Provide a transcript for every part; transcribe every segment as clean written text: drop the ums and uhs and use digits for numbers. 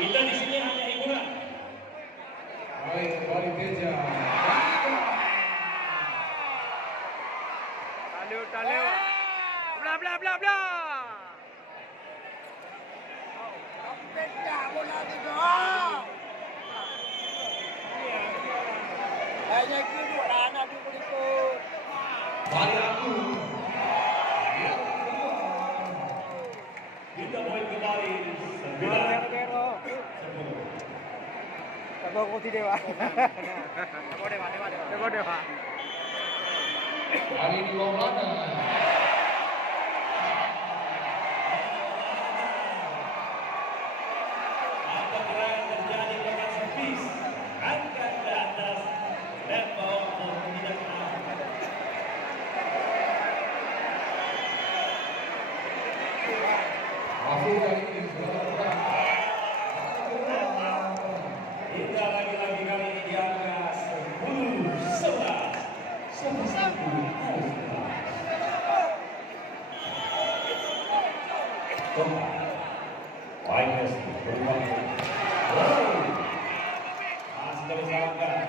Kita di sini hanya hiburan. Baik, kembali Teja. Talio. Bla bla bla bla. Beda bola tiga. Hanya kedua anak di berikut. Balik aku. Kita poin kembali 9-10. Tahu kau tidak Dewa. Dewa. Kali ini Maulana. Apabila yang terjadi pada servis, angkat ke atas dan bawa tidak Masih kali ini sudah terbuka. Kita lagi-lagi kali ini di angka 10-11. 11-11. Baiknya sih, berubah. Masih terus angkat.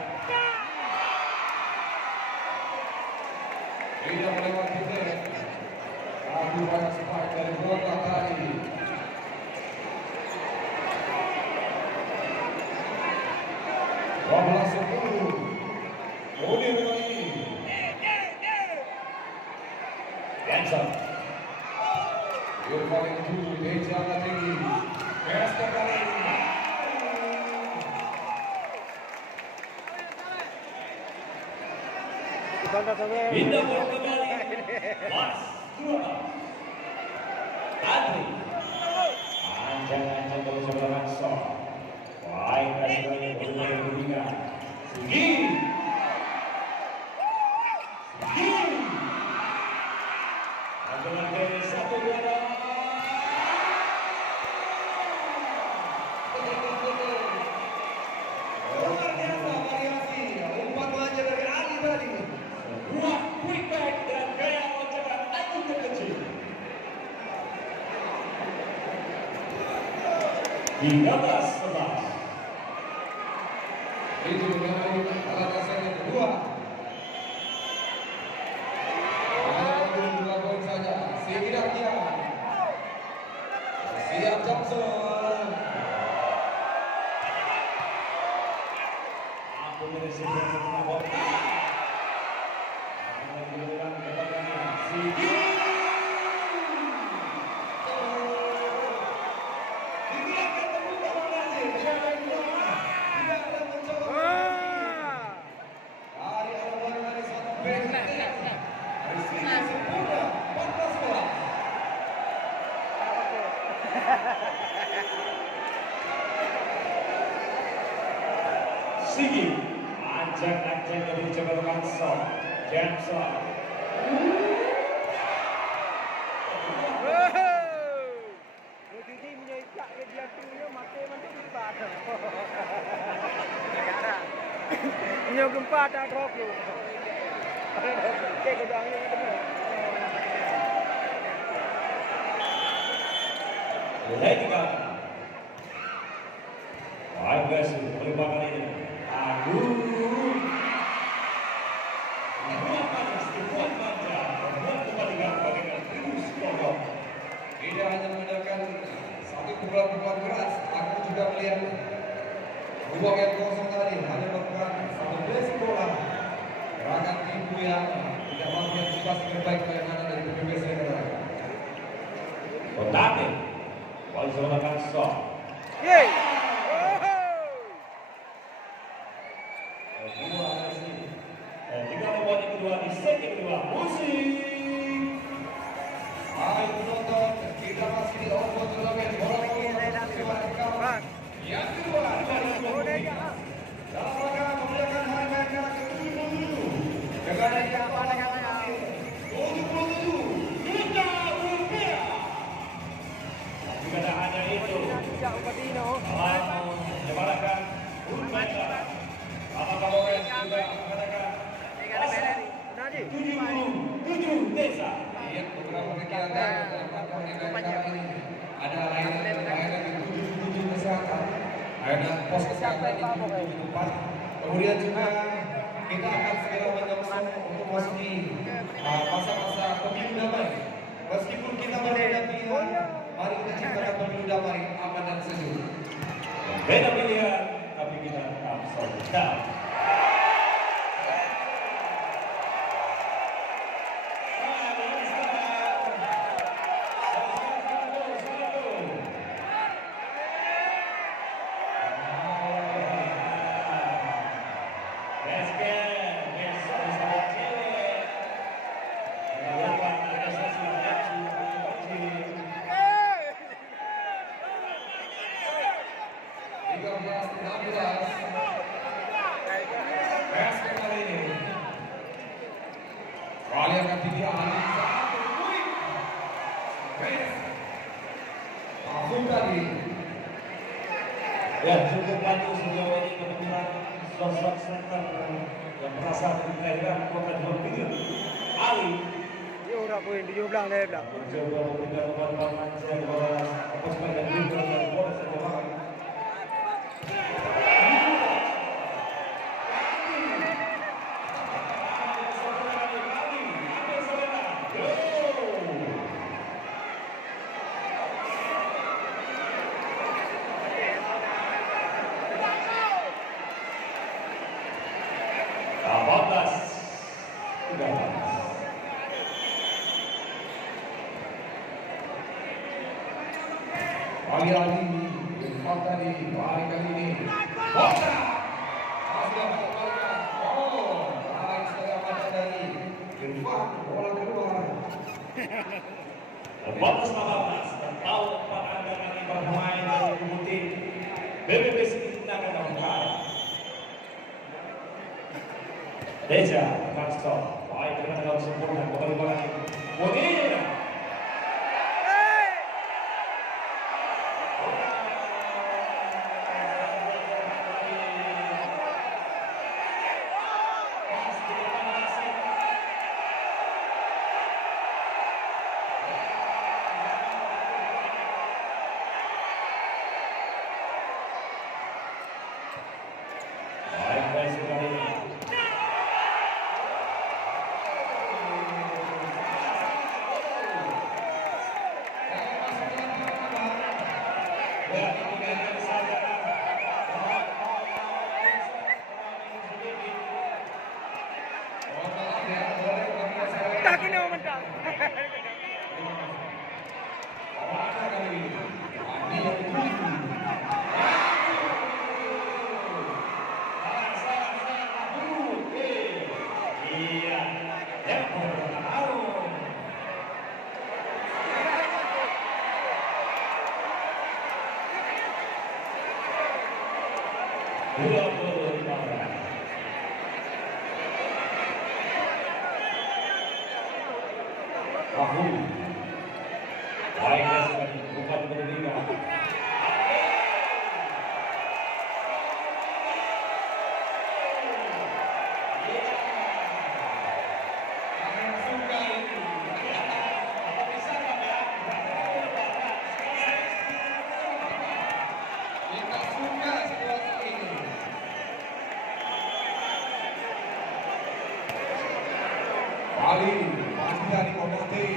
Tidak melewati net. Tapi banyak spike dari bola tadi. Bola 10. Odi dengan ini. Benson. You're falling to Teja tinggi. Best kali ini. Pindah bola kembali. Mas, 2. Adri. Anjang dari sebelah Manso. Baiklah sekali bola yang bertiga. Sugi. Anjuran dari 1-2. Luar biasa variasi. Umpan manja dari Ali tadi. Buah quick back dan gaya loncakan angin terkecil. 13-11. Itu mengenai alasan yang kedua. Hanya 2 poin saja. Setidaknya. Siap Johnson. Aku meresip yang setengah bola. Kemudian kepadanya Sigi. Dibiarkan terbuka kembali. Siapa yang mencoba? Tidak ada mencoba. Dari awal dari satu back. Dari sini sempurna. 14 bola. Sigi. Ajak-ajak dari coba Manso. Johnson. Punya gempa tak drop lu. Cek gedangnya benar. Mulai tinggalkan. Baik guys, perubahan ini. Aduh. Dibuat panas, dibuat manja. Membuat kembalikan bagaikan terus pokok. Tidak hanya mengadakan satu pukulan-pukulan keras, aku juga melihat ruang yang kosong tadi hanya melakukan satu basic bola. Gerakan tipu yang tidak mampu antisipasi terbaik bagaimana dari PBBC adalah Kontate. Ball zona Manso. Yeay. Kedua masih. Dan 3 membuat yang kedua di set yang kedua. Musik. Hai penonton, kita masih di Ombud Turnamen Bola Voli Kawan. Yang kedua dalam rangka memeriahkan Hari Bayangkara ke-77 dengan hadiah masing-masing 77 juta rupiah. Tidak hanya itu. Tidak Patino. Selain menyemarakan Urbana, Bapak Kapolres juga mengadakan pasar 77 desa. Iya, beberapa kegiatan dalam rangka Hari Bayangkara ini ada layanan di 77 kesehatan. dengan pos kesehatan di tujuh tempat. Kemudian juga kita akan segera menyongsong untuk memasuki masa-masa pemilu damai. Meskipun kita berbeda pilihan, mari kita ciptakan pemilu damai, aman dan sejuk. Beda pilihan, tapi kita tetap solidar. Ya, cukup bagus sejauh ini kebetulan sosok center yang berasal dari daerah Kota Jogja, Ali. Dia orang pun di jumlah dia bilang. Mencoba memberikan pemahaman kepada pasukan dan juga kepada Polres Jawa. Ali fakta di hari kali ini. Bola. Baik setengah mata dari Irfan, bola keluar. Batas 18 dan tahu empat anda nanti bermain dari putih BBB Sekitar Kampung. Deja, Maxton, baik dengan dalam sempurna kembali bola ini. Bonilla. Tak kena menang. Baiklah sekali, bukan berdiri. Ali masih dari Komote.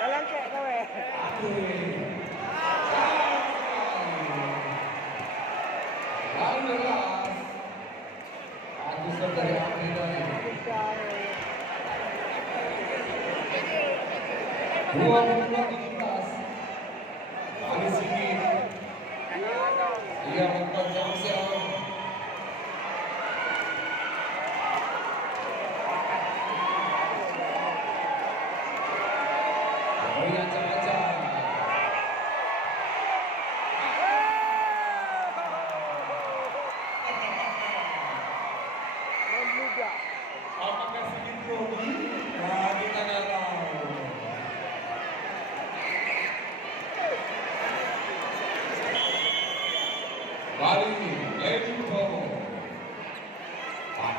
Dalam kek kau eh. Ia mengkocok serang.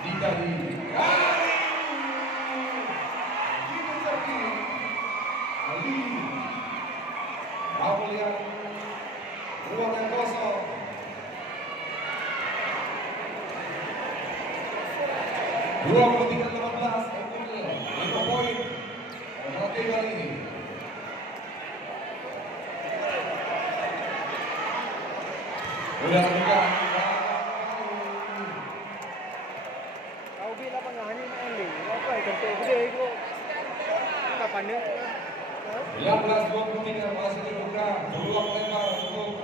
Dikali. Kita jadi Ali. Kau lihat ruang yang kosong. 23-18, 5 poin. Oke kali ini. Udah buka. Kau bila pengani main ni. Apa yang kental gede itu? Kapan ni? 19-23 masih dibuka. Peluang lebar untuk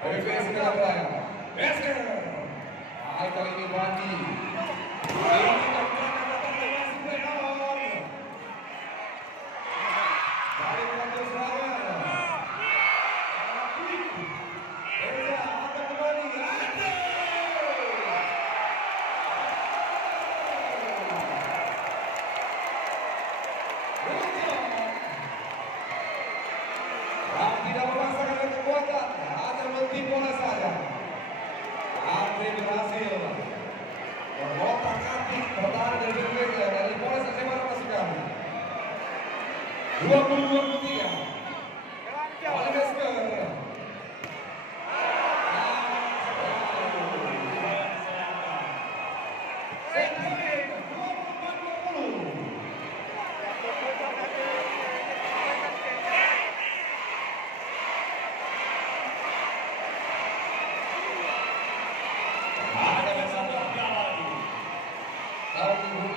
PBS Surabaya. Besker. Kali ini Bandi. Tidak memaksakan kekuatan, hanya mentimpa saja. Andre berhasil mengotak-atik pertahanan dari Indonesia dari Polres Aceh Barat pasukan. 22-23. Oleh Besker.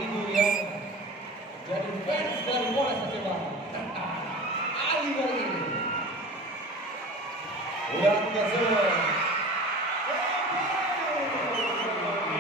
Ibu yang jadi fans dari Polres Aceh Barat. Ali kali ini. Udah tugas